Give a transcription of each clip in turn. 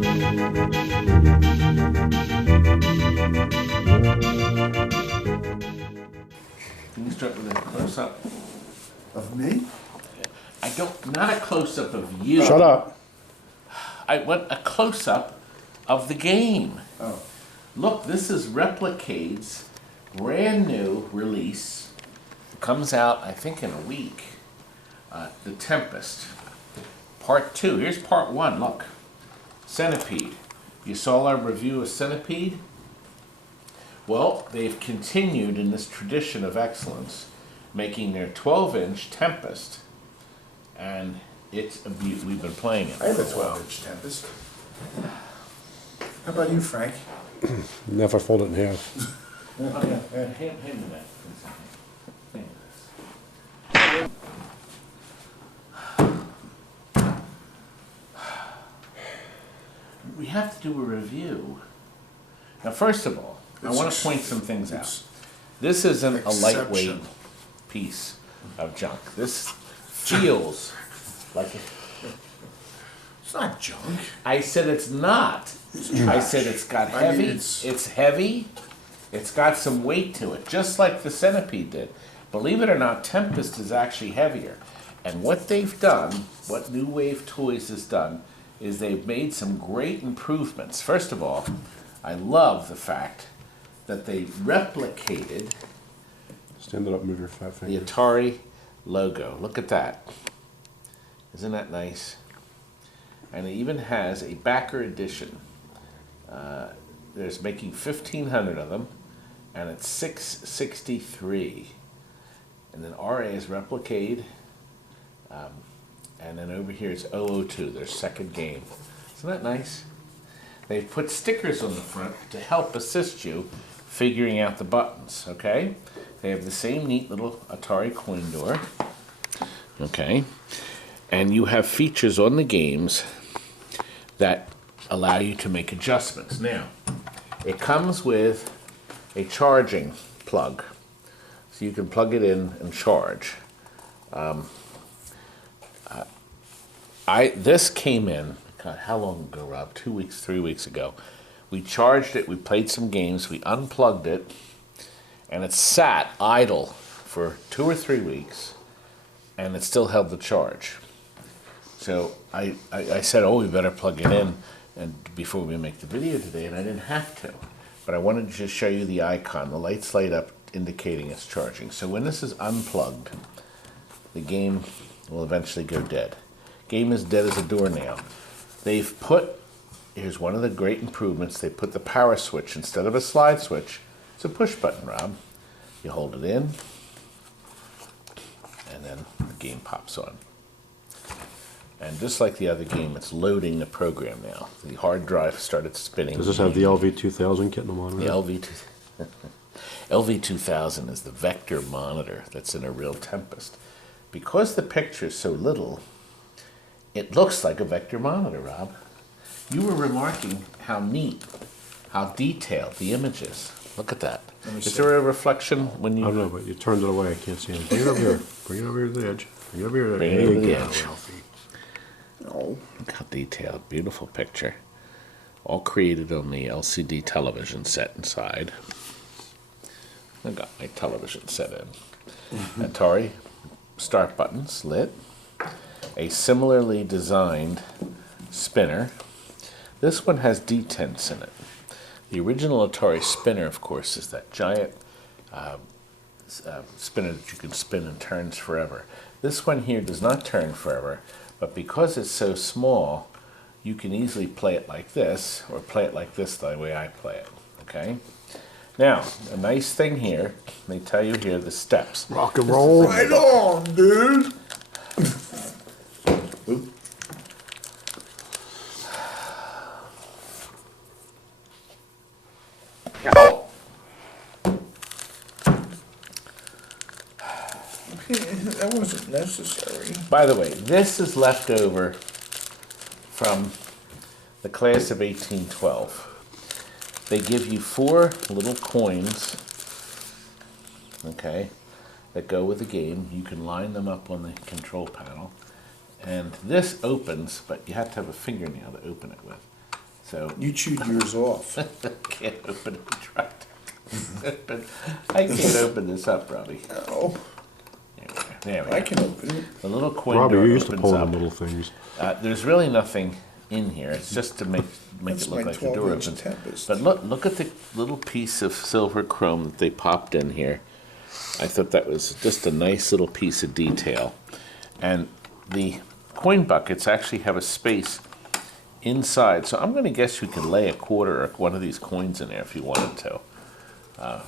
Can you start with a close-up? Of me? I don't, not a close-up of you. Shut up. I want a close-up of the game. Oh. Look, this is Replicade's brand new release. It comes out, I think, in a week. The Tempest. Part 2. Here's part 1. Look. Centipede. You saw our review of Centipede? Well, they've continued in this tradition of excellence, making their 12-inch Tempest. And it's a beaut. We've been playing it. I have a for a while. 12-inch Tempest. How about you, Frank? Never fold it in half. Oh, yeah. Hand me that. Hand me this. We have to do a review. Now, first of all, I want to point some things out. This isn't a lightweight Exception. piece of junk. This feels like It's not junk. I said it's not. I said it's got I heavy. mean, it's heavy. It's got some weight to it, just like the Centipede did. Believe it or not, Tempest is actually heavier. And what they've done, what New Wave Toys has done, is they've made some great improvements. First of all, I love the fact that they replicated Stand it up, move your fat the finger. Atari logo. Look at that. Isn't that nice? And it even has a backer edition. There's making 1,500 of them, and it's $663. And then RA is Replicade, and then over here it's 002, their second game. Isn't that nice? They've put stickers on the front to help assist you figuring out the buttons, okay? They have the same neat little Atari coin door, okay? And you have features on the games that allow you to make adjustments. Now, it comes with a charging plug, so you can plug it in and charge. This came in, God, how long ago, Rob? 2 weeks, 3 weeks ago. We charged it, we played some games, we unplugged it, and it sat idle for 2 or 3 weeks, and it still held the charge. So I said, oh, we better plug it in and before we make the video today, and I didn't have to. But I wanted to just show you the icon. The lights light up indicating it's charging. So when this is unplugged, the game will eventually go dead. Game is dead as a doornail. They've put, here's one of the great improvements, they put the power switch, instead of a slide switch, it's a push button, Rob. You hold it in, and then the game pops on. And just like the other game, it's loading the program now. The hard drive started spinning. Does this have the LV2000 kit in the monitor? The LV2000 is the vector monitor that's in a real Tempest. Because the picture is so little, it looks like a vector monitor, Rob. You were remarking how neat, how detailed the image is. Look at that. Is there a reflection when you... I don't know, but you turned it away. I can't see it. Bring it over here. Bring it over here to the edge. Bring it over here. Bring it over the edge. Ralphie. No. Look how detailed. Beautiful picture. All created on the LCD television set inside. I got my television set in. Atari start buttons lit. A similarly designed spinner. This one has detents in it. The original Atari spinner, of course, is that giant spinner that you can spin and turns forever. This one here does not turn forever, but because it's so small, you can easily play it like this, or play it like this the way I play it, okay? Now, a nice thing here, they tell you here the steps. Rock and roll. Right on, dude. Oop. Oh. That wasn't necessary. By the way, this is left over from the class of 1812. They give you 4 little coins, okay, that go with the game. You can line them up on the control panel. And this opens, but you have to have a fingernail to open it with. So You chewed yours off. I can't open it. I can't open this up, Robbie. Oh, There we I go. can open it. The little coin Robbie, door you used to opens pull up. them little things. There's really nothing in here. It's just to make That's it look my like the door 12-inch opens. Tempest. But look at the little piece of silver chrome that they popped in here. I thought that was just a nice little piece of detail. And the coin buckets actually have a space inside. So I'm going to guess you could lay a quarter or one of these coins in there if you wanted to.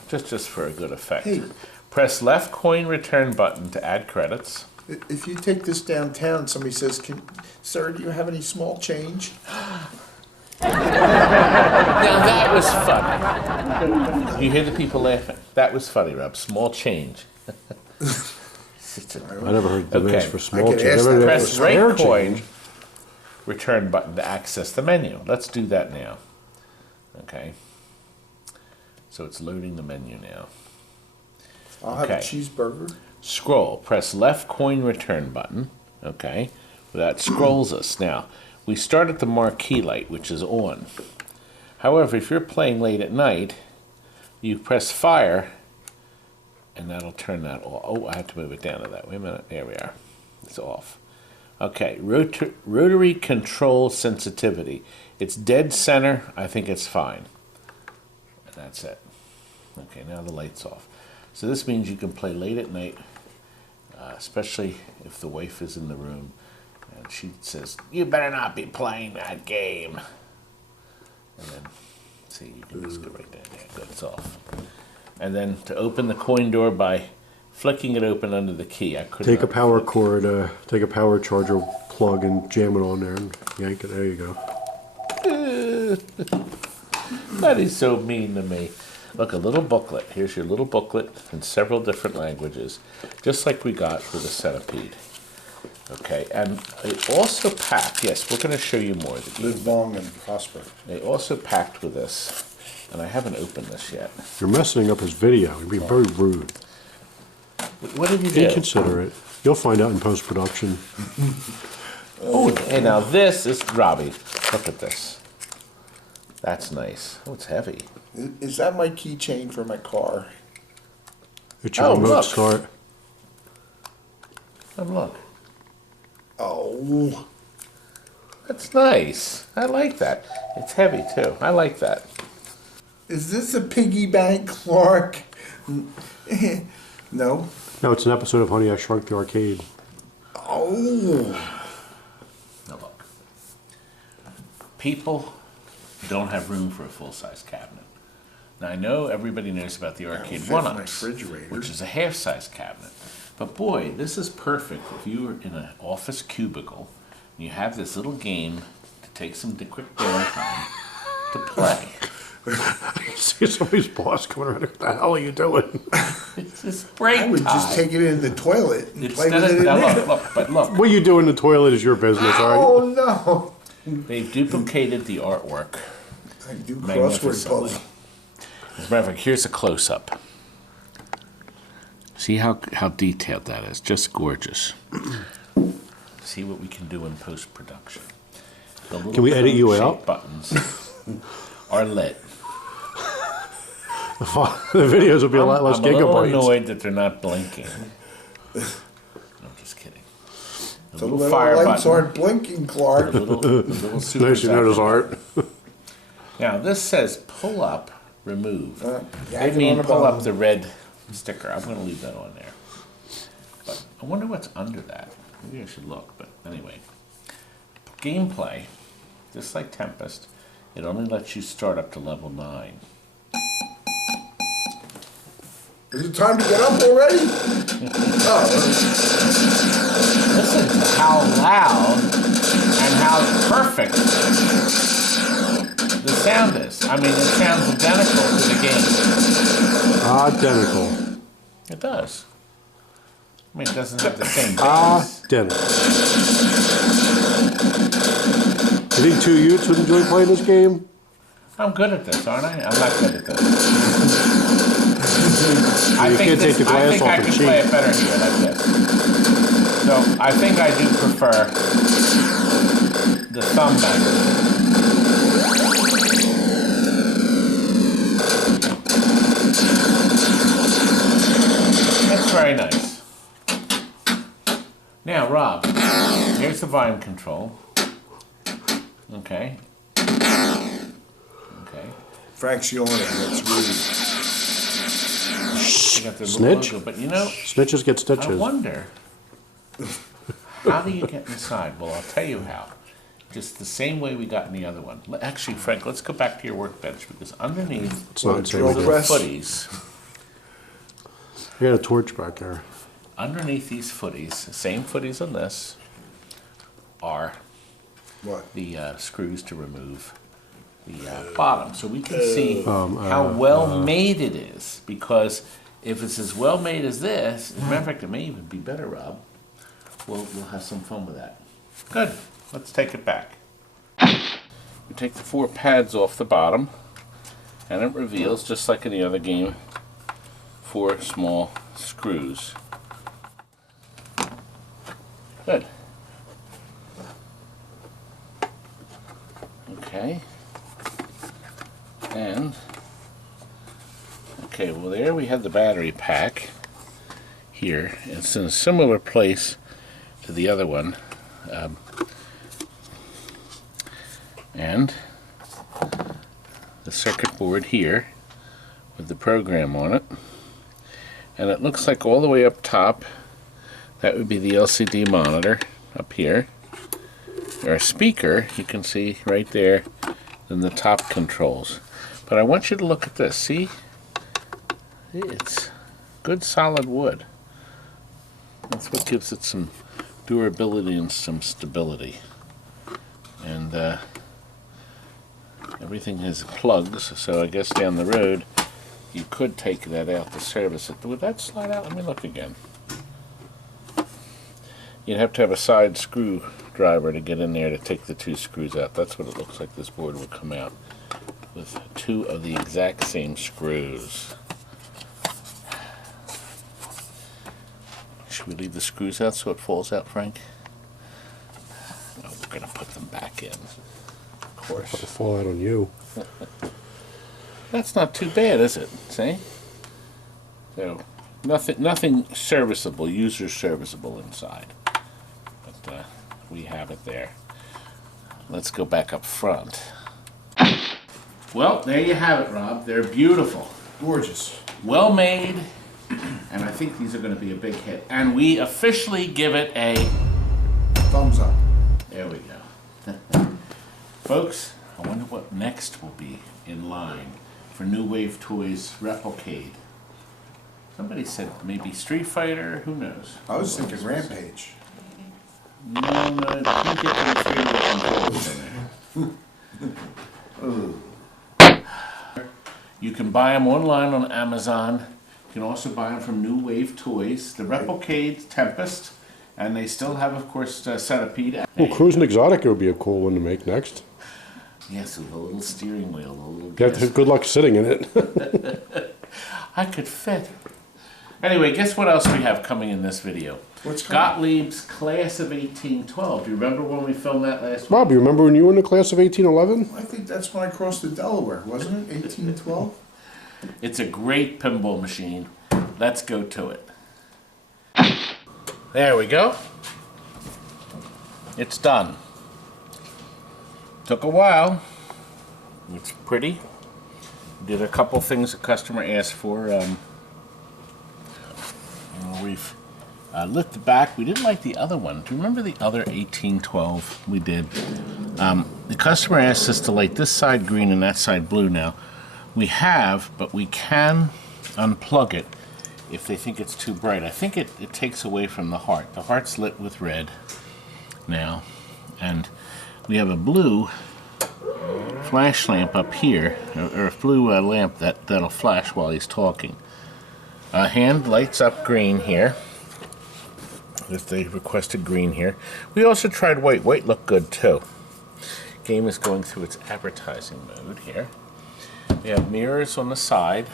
Just for a good effect. Hey. Press left coin return button to add credits. If you take this downtown, somebody says, "Sir, do you have any small change?" Now that was funny. You hear the people laughing. That was funny, Rob. Small change. I never heard the Okay. demand for small could change. ask I never that heard Press for right spare coin, change. return button to access the menu. Let's do that now. Okay. So it's loading the menu now. I'll have a Okay. cheeseburger. Scroll. Press left coin return button. Okay. That scrolls us. Now, we start at the Marquee Light, which is on. However, if you're playing late at night, you press fire, and that'll turn that off. Oh, I have to move it down to that. Wait a minute. There we are. It's off. Okay. Rotary control sensitivity. It's dead center. I think it's fine. And that's it. Okay, now the light's off. So this means you can play late at night, especially if the wife is in the room and she says, "You better not be playing that game." And then, see, you can just go right there. Yeah, good, it's off. And then to open the coin door by flicking it open under the key. I could Take a not power flick. cord, take a power charger plug and jam it on there and yank it. There you go. That is so mean to me. Look, a little booklet. Here's your little booklet in several different languages, just like we got for the centipede. Okay, and they also packed, yes, we're going to show you more of the game. Live long and prosper. They also packed with this, and I haven't opened this yet. You're messing up his video. You're being very rude. What did you do? Inconsiderate. You'll find out in post-production. Oh, hey, now this is, Robbie, look at this. That's nice. Oh, it's heavy. Is that my keychain for my car? It's your Oh, remote look. start. And look. Oh, That's nice. I like that. It's heavy, too. I like that. is this a piggy bank, Clark? No. No, it's an episode of Honey, I Shrunk the Arcade. Oh, Now look, people don't have room for a full-size cabinet. Now I know everybody knows about the arcade fit in my one-ups, refrigerator. which is a half-size cabinet. But boy, this is perfect if you were in an office cubicle and you have this little game to take some quick downtime to play. See somebody's boss coming around. What the hell are you doing? It's just break I would just time. take it in the toilet and play Instead with it of in now there. look, What you do in the toilet is your business, all right? Oh no! they've duplicated the artwork. I do crossword Magnificently. puzzle. As a matter of fact, here's a close-up. See how detailed that is? Just gorgeous. See what we can do in post-production. The little Can we edit you cone-shaped out? Buttons are lit. The videos will be a lot less I'm a little gigabytes. annoyed that they're not blinking. No, I'm just kidding. The The little little fire lights button. aren't blinking, Clark. The little super Nice you notice zapper. art. Now this says pull up, remove. Yak They it mean on the pull up bottom. the red sticker. I'm going to leave that on there. But I wonder what's under that. Maybe I should look. But anyway, gameplay, just like Tempest, it only lets you start up to level 9. Is it time to get up already? Oh, Listen to how loud and how perfect the sound is. I mean, it sounds identical to the game. Identical. It does. I mean, it doesn't have the same bass. Identical. You think two youths would enjoy playing this game? I'm good at this, aren't I? I'm not good at this. You can't take the I glass think off I and can cheat. play it better here, like this. So I think I do prefer the thumb method. Here's the volume control. Okay. Okay. Frank's yawning, that's rude. You got the little Snitch? logo, but you know, Snitches get stitches. I wonder, how do you get inside? Well, I'll tell you how. Just the same way we got in the other one. Actually, Frank, let's go back to your workbench, because underneath It's not the same drill again. press. footies, I got a torch back there. underneath these footies, the same footies on this, are What? the screws to remove the bottom. So we can see how well made it is, because if it's as well made as this, as a matter of fact, it may even be better, Rob. We'll have some fun with that. Good. Let's take it back. We take the 4 pads off the bottom, and it reveals, just like in the other game, 4 small screws. Good. Okay. And, okay, well there we have the battery pack here. It's in a similar place to the other one. And the circuit board here with the program on it. And it looks like all the way up top, that would be the LCD monitor up here. Our speaker, you can see right there, in the top controls. But I want you to look at this. See? It's good solid wood. That's what gives it some durability and some stability. And everything has plugs, so I guess down the road you could take that out to service it. Would that slide out? Let me look again. You'd have to have a side screwdriver to get in there to take the 2 screws out. That's what it looks like this board would come out, with 2 of the exact same screws. Should we leave the screws out so it falls out, Frank? No, we're going to put them back in. Of course. It'll fall out on you. That's not too bad, is it? See? So, nothing serviceable, user serviceable inside. But we have it there. Let's go back up front. Well, there you have it, Rob. They're beautiful. Gorgeous. Well made, and I think these are going to be a big hit. And we officially give it a Thumbs up. There we go. Folks, I wonder what next will be in line for New Wave Toys Replicade. Somebody said maybe Street Fighter, who knows? I was thinking Rampage. No, you can't get them 3D controls in there. You can buy them online on Amazon. You can also buy them from New Wave Toys. The Replicade, Tempest, and they still have, of course, Centipede. Well, Cruising Exotica would be a cool one to make next. Yes, with a little steering wheel, a little You have to have good luck sitting in it. I could fit. Anyway, guess what else we have coming in this video? What's coming? Gottlieb's Class of 1812. Do you remember when we filmed that last week? Rob, you remember when you were in the class of 1811? I think that's when I crossed the Delaware, wasn't it? 1812? It's a great pinball machine. Let's go to it. There we go. It's done. Took a while. It's pretty. Did a couple things the customer asked for. We've lit the back. We didn't like the other one. Do you remember the other 1812 we did? The customer asked us to light this side green and that side blue now. We have, but we can unplug it if they think it's too bright. I think it takes away from the heart. The heart's lit with red now. And we have a blue flash lamp up here, or a blue lamp that'll flash while he's talking. Hand lights up green here, if they requested green here. We also tried white. White looked good too. Game is going through its advertising mode here. We have mirrors on the side.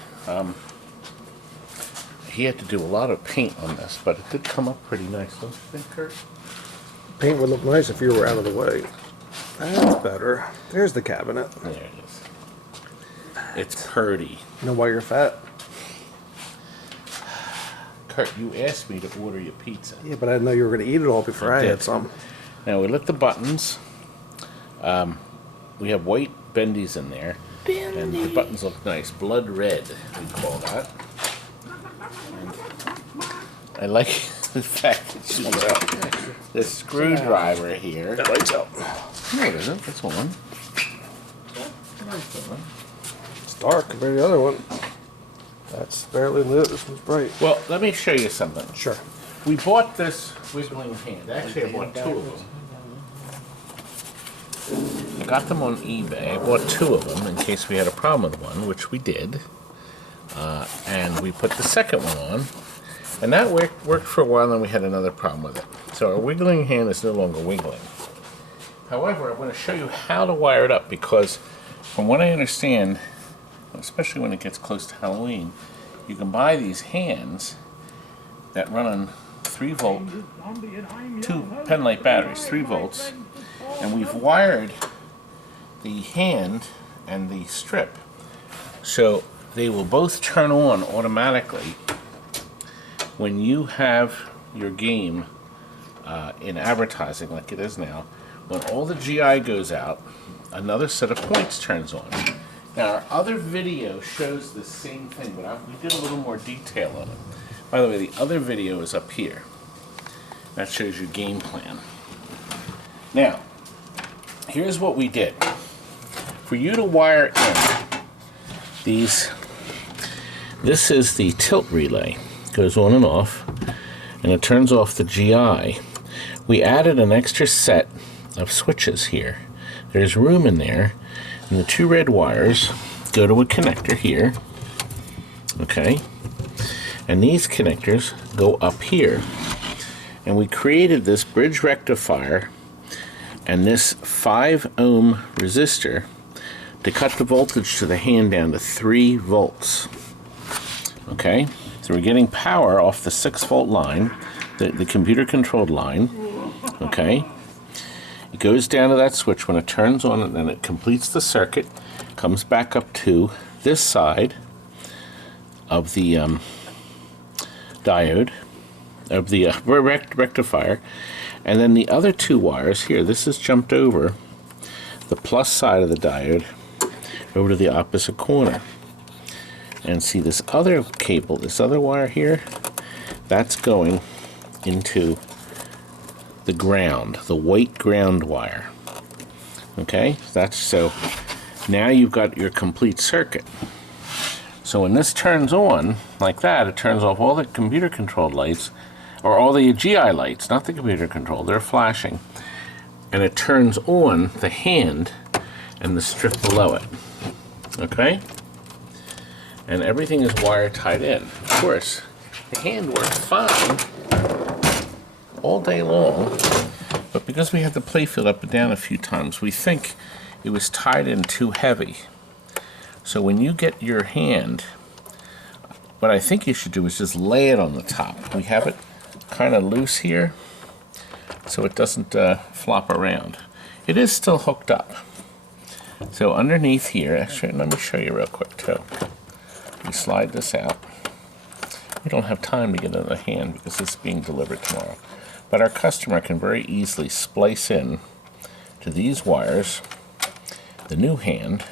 He had to do a lot of paint on this, but it did come up pretty nice, don't you think, Kurt? Paint would look nice if you were out of the way. That's better. There's the cabinet. There it is. It's purty. You know why you're fat? Kurt, you asked me to order you pizza. Yeah, but I didn't know you were going to eat it all before I did. had some. Now we lit the buttons. We have white bendies in there. And the buttons look nice. Blood red, we call that. And I like the fact that she's got the screwdriver here. That lights out. No, it isn't. That's one. It's dark compared to the other one. That's barely lit. This one's bright. Well, let me show you something. Sure. We bought this wiggling hand. Actually, I bought 2 of them. I got them on eBay. I bought 2 of them in case we had a problem with one, which we did. And we put the second one on. And that worked for a while, and then we had another problem with it. So our wiggling hand is no longer wiggling. However, I'm going to show you how to wire it up, because from what I understand, especially when it gets close to Halloween, you can buy these hands that run on 3-volt, 2 pen light batteries, 3 volts, and we've wired the hand and the strip so they will both turn on automatically when you have your game in advertising like it is now. When all the GI goes out, another set of points turns on. Now our other video shows the same thing, but we did a little more detail on it. By the way, the other video is up here. That shows you game plan. Now, here's what we did. For you to wire in these, this is the tilt relay. It goes on and off, and it turns off the GI. We added an extra set of switches here. There's room in there, and the 2 red wires go to a connector here. Okay? And these connectors go up here. And we created this bridge rectifier and this 5 ohm resistor to cut the voltage to the hand down to 3 volts. Okay? So we're getting power off the 6-volt line, the computer controlled line. Okay? It goes down to that switch. When it turns on, and then it completes the circuit, comes back up to this side of the diode, of the rectifier, and then the other 2 wires here, this is jumped over the plus side of the diode over to the opposite corner. And see this other cable, this other wire here, that's going into the ground, the white ground wire. Okay, that's so now you've got your complete circuit. So when this turns on like that, it turns off all the computer controlled lights, or all the GI lights, not the computer controlled, they're flashing. And it turns on the hand and the strip below it. Okay? And everything is wire tied in. Of course, the hand works fine all day long, but because we had the playfield up and down a few times, we think it was tied in too heavy. So when you get your hand, what I think you should do is just lay it on the top. We have it kind of loose here, so it doesn't flop around. It is still hooked up. So underneath here, actually, let me show you real quick too. We slide this out. We don't have time to get it in the hand because it's being delivered tomorrow. But our customer can very easily splice in to these wires the new hand.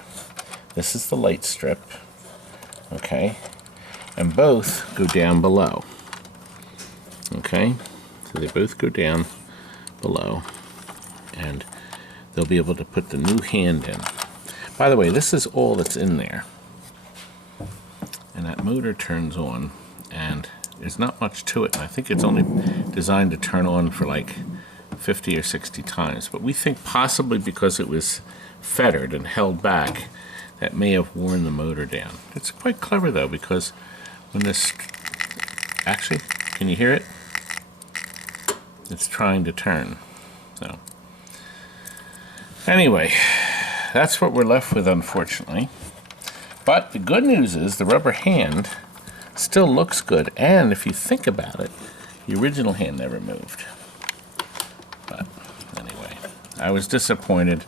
This is the light strip, okay, and both go down below, okay, so they both go down below, and they'll be able to put the new hand in. By the way, this is all that's in there, and that motor turns on, and there's not much to it, and I think it's only designed to turn on for like 50 or 60 times, but we think possibly because it was fettered and held back, that may have worn the motor down. It's quite clever though, because when this, actually, can you hear it? It's trying to turn. So anyway, that's what we're left with, unfortunately. But the good news is the rubber hand still looks good, and if you think about it, the original hand never moved. But anyway, I was disappointed.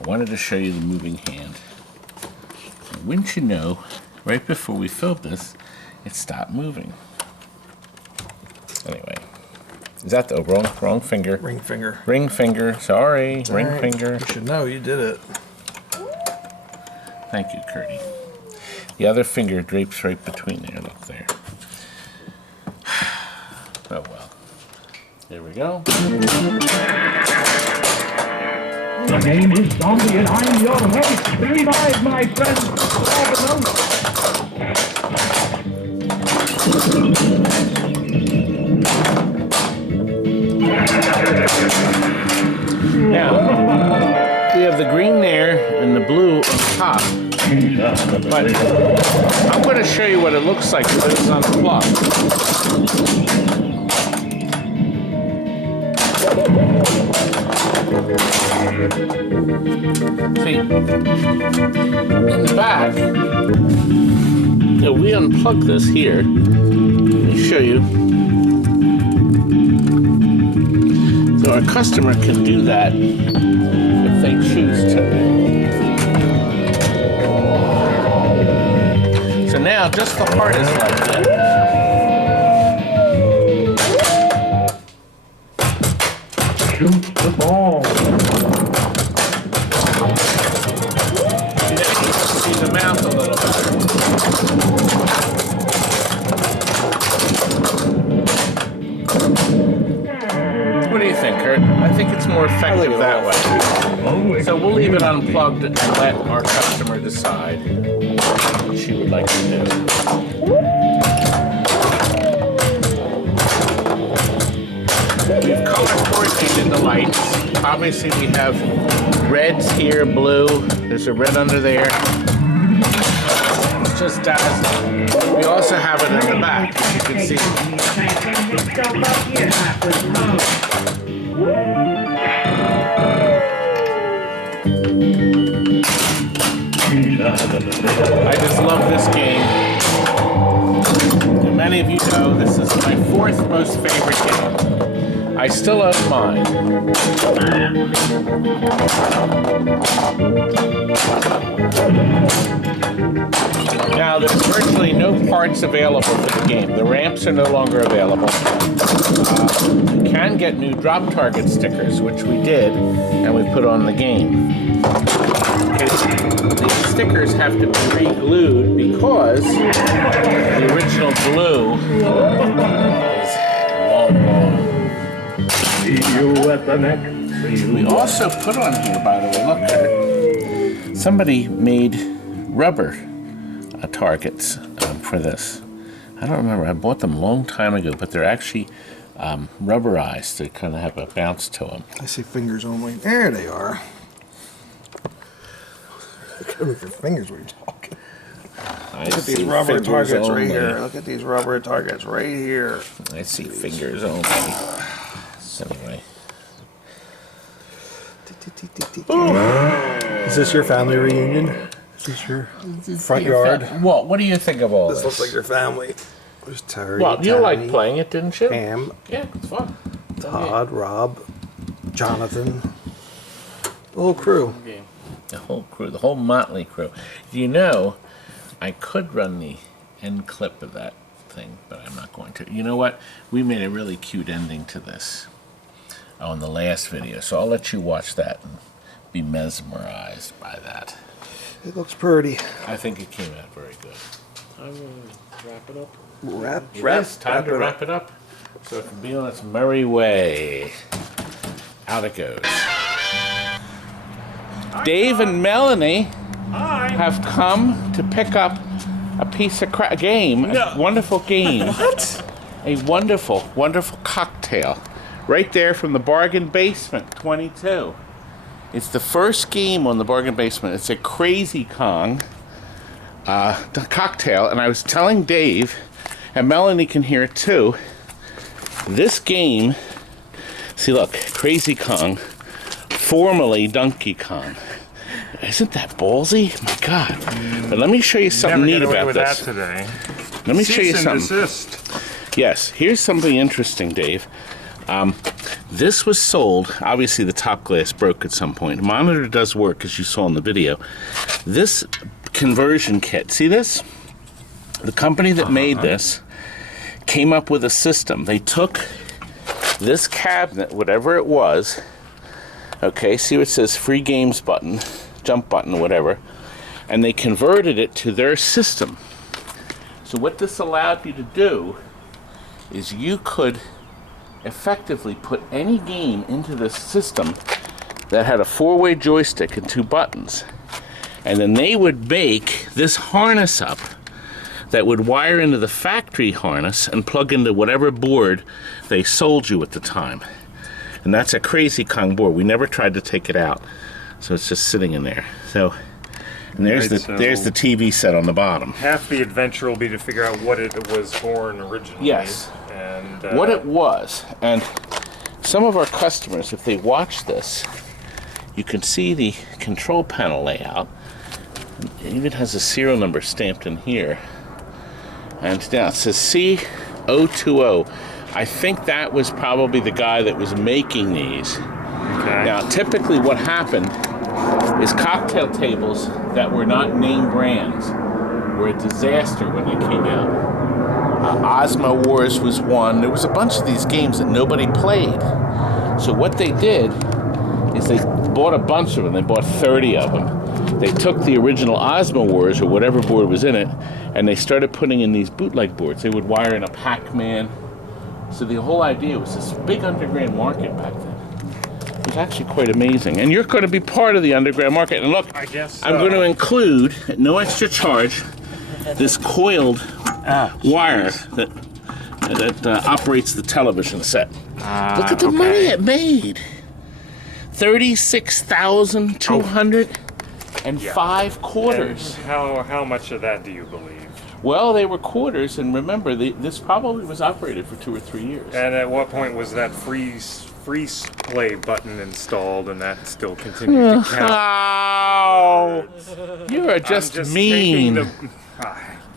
I wanted to show you the moving hand. And wouldn't you know, right before we filmed this, it stopped moving. Anyway, Is that the wrong finger? Ring finger. Ring finger. Sorry, It's ring all right. finger. You should know, you did it. Thank you, Curdy. The other finger drapes right between there. Look there. Oh well. There we go. My name is Zombie and I'm your host. Revive, my friends. All the notes. Now, we have the green there and the blue on top. But I'm going to show you what it looks like when it's unplugged. See, in the back, we unplug this here. Let me show you. So our customer can do that if they choose to. So now just the heart is left in. Shoot the ball. See, now you can see the mouth a little better. What do you think, Kurt? I think it's more effective that way. So we'll leave it unplugged and let our customer decide what she would like to do. We've color coordinated the lights. Obviously we have reds here, blue. There's a red under there. It's just dazzling. We also have it in the back, as you can see. I just love this game. Many of you know this is my fourth most favorite game. I still own mine. Now, there's virtually no parts available for the game. The ramps are no longer available. You can get new drop target stickers, which we did, and we put on the game. The stickers have to be re-glued because the original glue is long. See you at the next. We also put on here, by the way, look at it. Somebody made rubber targets for this. I don't remember. I bought them a long time ago, but they're actually rubberized. They kind of have a bounce to them. I see fingers only. There they are. Look at your fingers when you're talking. Look at these rubber targets right here. Look at these rubber targets right here. I see fingers only. Anyway. Is this your family reunion? Is this your front yard? What do you think of all this? This looks like your family. There's Terry. Well, you Tammy, liked playing it, didn't you? Pam, Yeah, it's fun. Todd, Rob, Jonathan. The whole crew. The whole crew, the whole motley crew. You know, I could run the end clip of that thing, but I'm not going to. You know what? We made a really cute ending to this on the last video, so I'll let you watch that and be mesmerized by that. It looks pretty. I think it came out very good. I'm going to wrap it up. It's time to wrap it up so it can be on its merry way. Out it goes. Dave and Melanie have come to pick up a piece of game, a wonderful game. What? A wonderful, wonderful cocktail. Right there from the Bargain Basement 22. It's the first game on the Bargain Basement. It's a Crazy Kong cocktail, and I was telling Dave, and Melanie can hear it too, this game, see look, Crazy Kong, formerly Donkey Kong. Isn't that ballsy? My God. But let me show you something neat about this. Today. Let me show you Cease and something. desist. Yes, here's something interesting, Dave. This was sold, obviously the top glass broke at some point. The monitor does work, as you saw in the video. This conversion kit, see this? The company that made this came up with a system. They took This cabinet, whatever it was, okay, see what it says free games button, jump button, whatever, and they converted it to their system. So what this allowed you to do is you could effectively put any game into this system that had a 4-way joystick and 2 buttons. And then they would make this harness up that would wire into the factory harness and plug into whatever board they sold you at the time. And that's a Crazy Kong board. We never tried to take it out. So it's just sitting in there. So, and there's there's the TV set on the bottom. Half the adventure will be to figure out what it was born originally. Yes. And what it was. And some of our customers, if they watch this, you can see the control panel layout. It even has a serial number stamped in here. And now it says C020. I think that was probably the guy that was making these. Okay. Now, typically what happened is cocktail tables that were not name brands were a disaster when they came out. Ozma Wars was one. There was a bunch of these games that nobody played. So what they did is they bought a bunch of them. They bought 30 of them. They took the original Ozma Wars or whatever board was in it, and they started putting in these bootleg boards. They would wire in a Pac-Man. So the whole idea was this big underground market back then. It was actually quite amazing. And you're going to be part of the underground market. And look, I guess I'm going to include, at no extra charge, this coiled wire that operates the television set. Look at the money it made. 36,205 quarters. And how much of that do you believe? Well, they were quarters, and remember, this probably was operated for 2 or 3 years. And at what point was that freeze play button installed, and that still continued to count? Oh, you are just mean.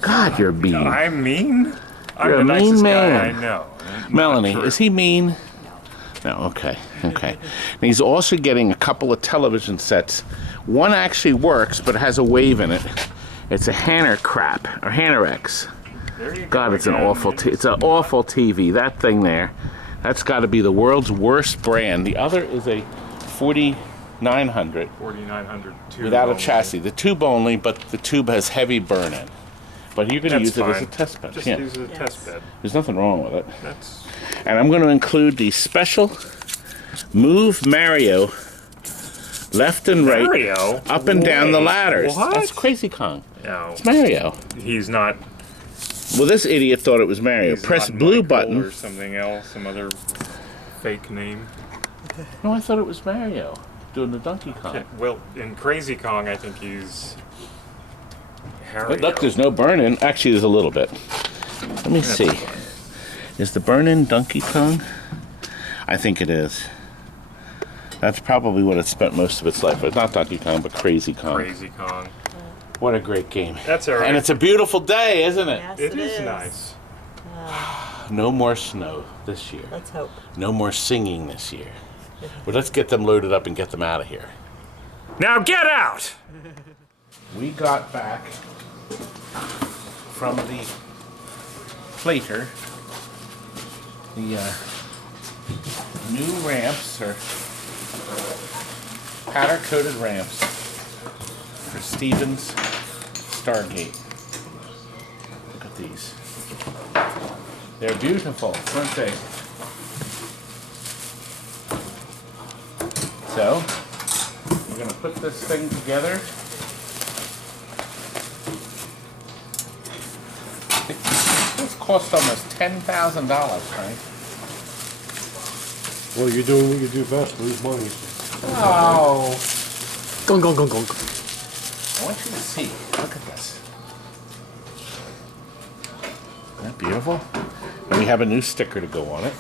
God, you're mean. I'm mean? I'm You're the a mean nicest man. guy I know. Melanie, Not true. is he mean? No, okay. And he's also getting a couple of television sets. One actually works, but it has a wave in it. It's a Hanner crap, or Hanner-X. There you go God, it's an again. awful it's an awful TV. That thing there, that's got to be the world's worst brand. The other is a 4900 4900 tube without a only. chassis. The tube only, but the tube has heavy burn-in. But you're going to use That's it as fine. a test bed. Just Yeah. use it as a test bed. There's nothing wrong with it. That's And I'm going to include the special Move Mario left and right, Mario? up and down the Wait, ladders. what? That's Crazy Kong. no. It's Mario. He's not. Well, this idiot thought it was Mario. He's Press not blue Michael button. or something else, some other fake name. No, I thought it was Mario doing the Donkey Kong. Okay, well, in Crazy Kong, I think he's Harry. But look, there's no burn-in. Actually, there's a little bit. Let me see. Is the burn-in Donkey Kong? I think it is. That's probably what it spent most of its life with. Not Donkey Kong, but Crazy Kong. Crazy Kong. What a great game. That's all right. And it's a beautiful day, isn't it? Yes, It is nice. No more snow this year. Let's hope. No more singing this year. Well, let's get them loaded up and get them out of here. Now get out! We got back from the plater the new ramps, or powder-coated ramps for Stevens Stargate. Look at these. They're beautiful, aren't they? So, we're going to put this thing together. This cost almost $10,000, Frank. Well, you're doing what you do best, lose money. Oh. Gong, gong, gong, gong. I want you to see. Look at this. Isn't that beautiful? And we have a new sticker to go on it.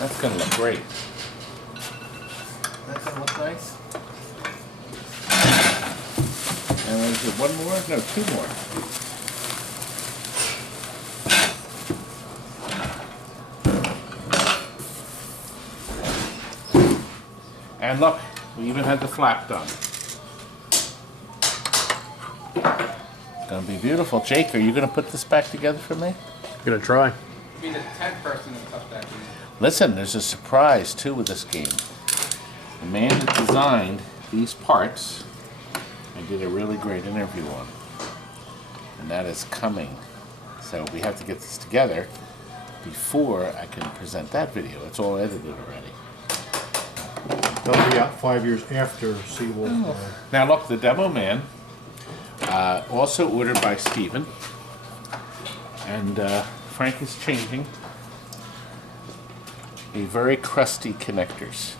That's going to look great. That's going to look nice. And is it one more? No, 2 more. And look, we even had the flap done. It's gonna be beautiful. Jake, are you gonna put this back together for me? Gonna try. Be the 10th person to touch that game. Listen, there's a surprise too with this game. The man that designed these parts, I did a really great interview on, and that is coming. So we have to get this together before I can present that video. It's all edited already. That'll be out 5 years after Seawolf. Now look, the Demo Man, also ordered by Steven, and Frank is changing a very crusty connectors.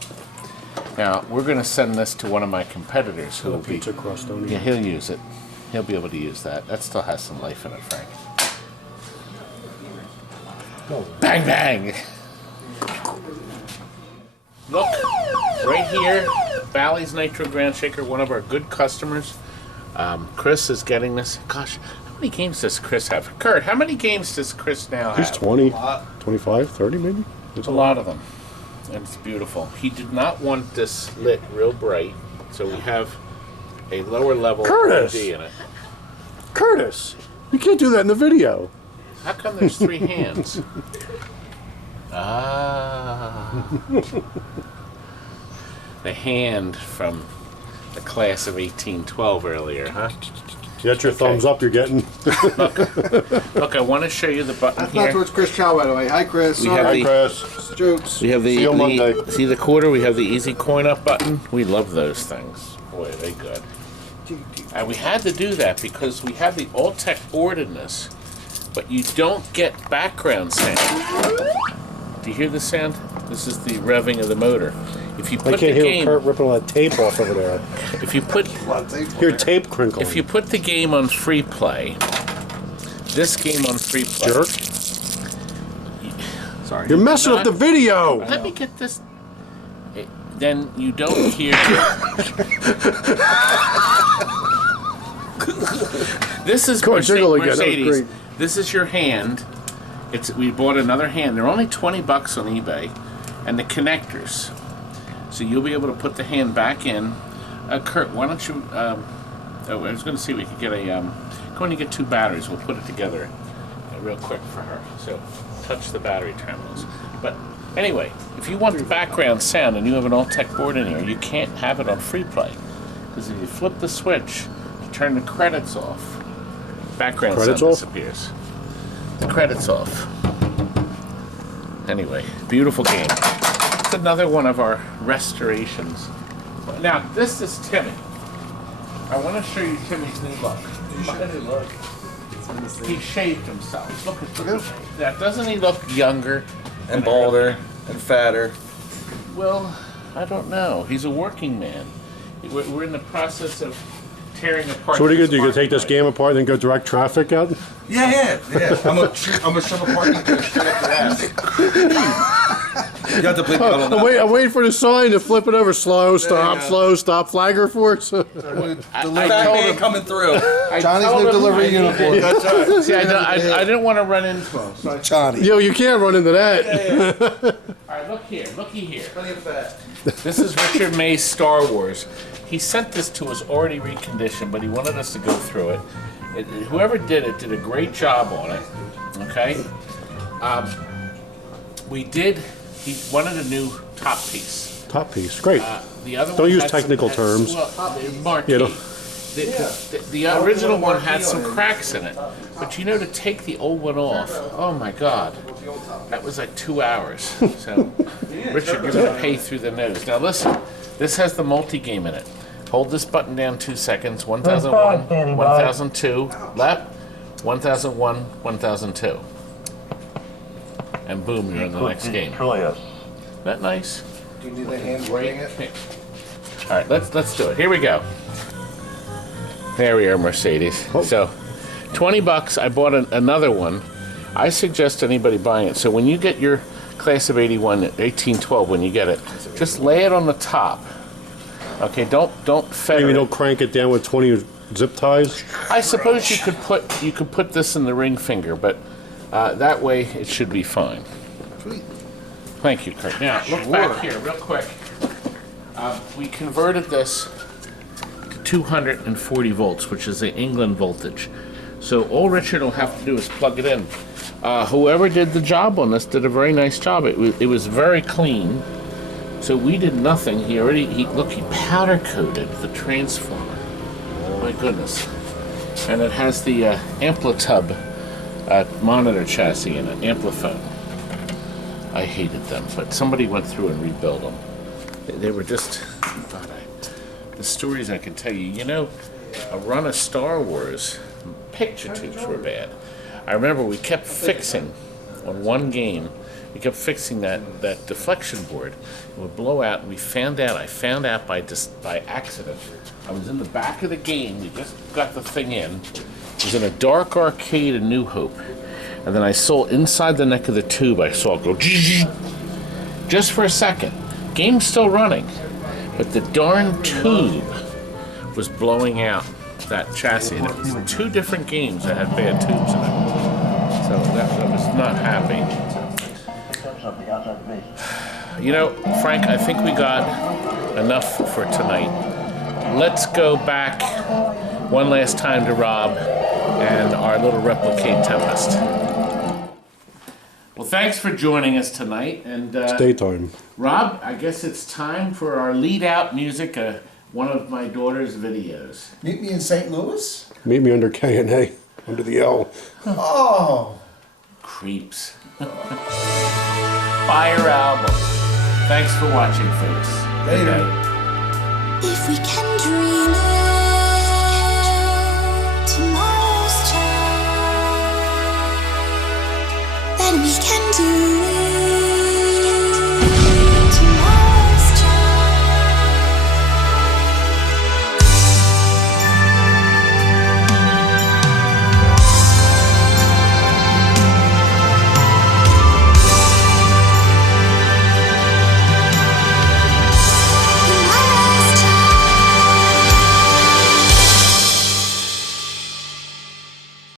Now we're going to send this to one of my competitors who will be Pizza crust, don't yeah, you? he'll use it. He'll be able to use that. That still has some life in it, Frank. Oh, Bang bang! Look, right here, Bally's Nitro Groundshaker, one of our good customers. Chris is getting this. Gosh, how many games does Chris have? Kurt, how many games does Chris now have? He's 20, 25, 30 maybe? There's a lot of them, and it's beautiful. He did not want this lit real bright, so we have a lower level Curtis! LED in it. Curtis! You can't do that in the video. How come there's 3 hands? Ah. The hand from the class of 1812 earlier, huh? That's your thumbs up you're getting. Look, I want to show you the button That's not here. towards Chris Chow, by the way. Hi, Chris. We have Sorry. the- Chris. Jokes. We have See you Monday. see the quarter. We have the easy coin up button. We love those things. Boy, are they good. And we had to do that because we have the all-tech board in this, but you don't get background sound. Do you hear the sound? This is the revving of the motor. If you I put can't the hear game, Kurt ripping all that tape off over there. if you put Hear tape crinkling. if you put the game on free play, this game on free play. Jerk. Sorry. You're messing up the video! Let me get this. Then you don't hear. This is Come on, jiggle again. That was Mercedes. great. This is your hand. We bought another hand. They're only $20 on eBay, and the connectors. So you'll be able to put the hand back in. Kurt, why don't you? I was going to see if we could get a. Go and get 2 batteries. We'll put it together real quick for her. So touch the battery terminals. But anyway, if you want the background sound and you have an all-tech board in here, you can't have it on free play because if you flip the switch, you turn the credits off. Background Credits sound off? disappears. The credits off. Anyway, beautiful game. It's another one of our restorations. Now, this is Timmy. I want to show you Timmy's new look. Look. He shaved himself. Look at that. Doesn't he look younger? And balder and fatter. Well, I don't know. He's a working man. We're in the process of tearing apart. So what are you this gonna do? You gonna take this marketplace. game apart and then go direct traffic out? Yeah. I'm gonna shove a party straight up your ass. You got to bleep out on that. I'm waiting for the sign to flip it over. Slow, stop, flagger for it. Fat man coming through. Johnny's told new him delivery I didn't- uniform. That's right. See, I didn't want to run into him. So Johnny. Yo, you can't run into that. all right, look here. Looky here. Plenty of fat. This is Richard May's Star Wars. He sent this to us already reconditioned, but he wanted us to go through it. Whoever did it did a great job on it. Okay. He wanted a new top piece. Top piece, great. The other Don't one use had technical terms. Marquee. You know. The original one had some cracks in it, but to take the old one off, oh my God, that was like 2 hours. So, Richard, you're going to pay through the nose. Now listen, this has the multi-game in it. Hold this button down 2 seconds. 1001, 1002, left, 1001, 1002. And boom, you're in the next game. Isn't that nice? Do you need a hand weighing it? All right, let's do it. Here we go. There we are, Mercedes. So, $20. I bought another one. I suggest anybody buying it. So when you get your class of 81, 1812, when you get it, just lay it on the top. Okay, don't feather Maybe it. don't crank it down with 20 zip ties. I suppose you could put this in the ring finger, but that way it should be fine. Thank you, Kurt. Now look back here, real quick. We converted this to 240 volts, which is the England voltage. So all Richard will have to do is plug it in. Whoever did the job on this did a very nice job. It was very clean. So we did nothing. He powder coated the transformer. My goodness. And it has the Amplitub monitor chassis in it, Ampliphone. I hated them, but somebody went through and rebuilt them. They were just, God, the stories I can tell you. You know, a run of Star Wars, picture tubes were bad. I remember we kept fixing, on one game, we kept fixing that deflection board. It would blow out, and I found out by accident. I was in the back of the game, we just got the thing in. It was in a dark arcade in New Hope. And then I saw inside the neck of the tube, I saw it go just for a second. Game's still running, but the darn tube was blowing out that chassis. And it was 2 different games that had bad tubes in it. So that was not happy. You know, Frank, I think we got enough for tonight. Let's go back one last time to Rob and our little Replicade Tempest. Well, thanks for joining us tonight. And It's daytime. Rob, I guess it's time for our lead-out music, one of my daughter's videos. Meet me in St. Louis? Meet me under K&A, under the L. Oh. Creeps. Buy your album. Thanks for watching, folks. Later. Good night. If we can dream it, tomorrow's child, then we can do it.